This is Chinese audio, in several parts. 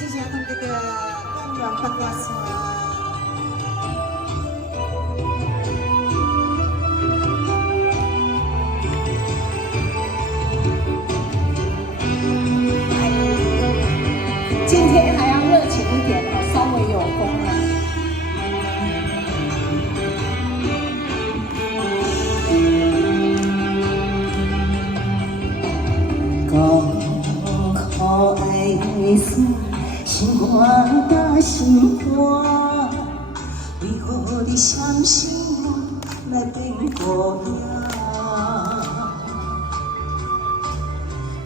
谢谢阿东哥哥，温暖八卦山。今天还要热情一点哦，稍微有风了。讲好爱说，是我的心肝，为何你相信我来变孤影？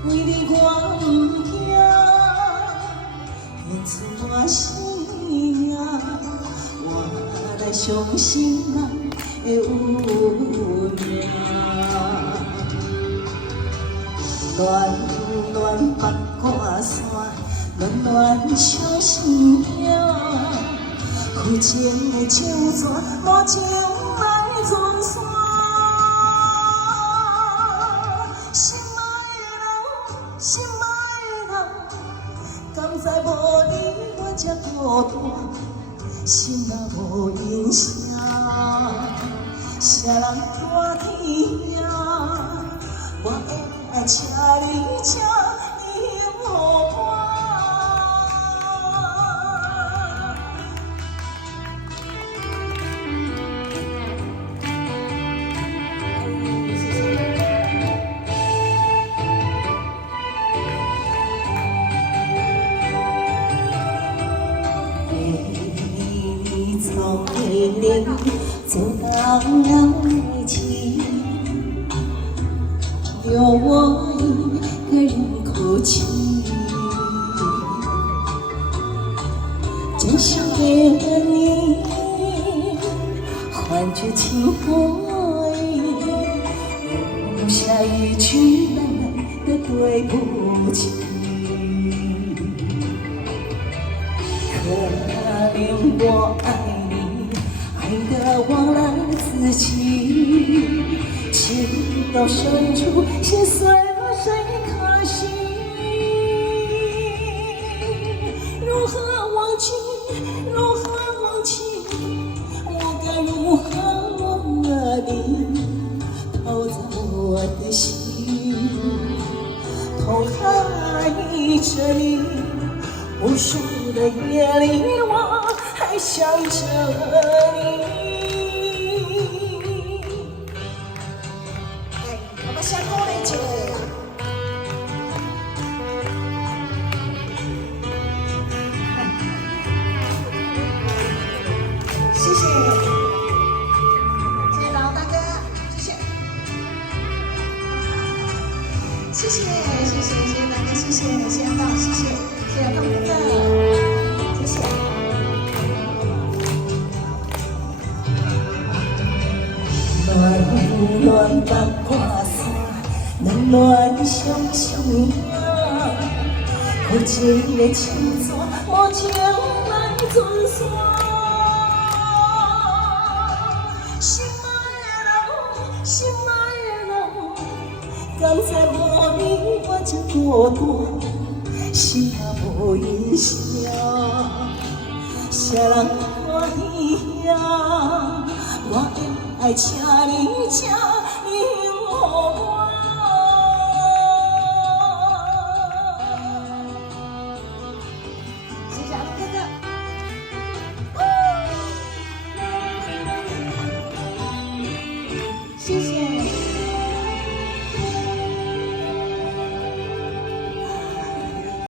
为你我不惊。献出我生命，我来相信人的有命。暖暖八卦山，暖暖小心影，苦情的手纸，无情来装伞。心爱的人，心爱的人。敢知无你我这孤单，心若无影声，谁人看天命？我会爱请你这应予我。从一零走到爱情，留我一个人哭泣。真心给了你，换绝情回忆，留下一句淡淡的对不起。可怜我爱你，爱得忘了自己，情到深处，心碎了谁可惜？如何忘记？如何忘记？我该如何忘了你？偷走我的心，痛害着你。无数的夜里，我还想着你。哎，我们下歌来接。谢谢，谢谢老大哥，谢谢，谢谢，谢谢，谢谢大家，谢谢，谢谢到，谢谢。谢谢他们的，谢谢。暖暖八卦山，暖暖小心呀，苦情的情作，无情来装伞。心爱的人，心爱的人，敢知无你我这孤单？心若无影声，谁人看天命？我会爱请你这应予我。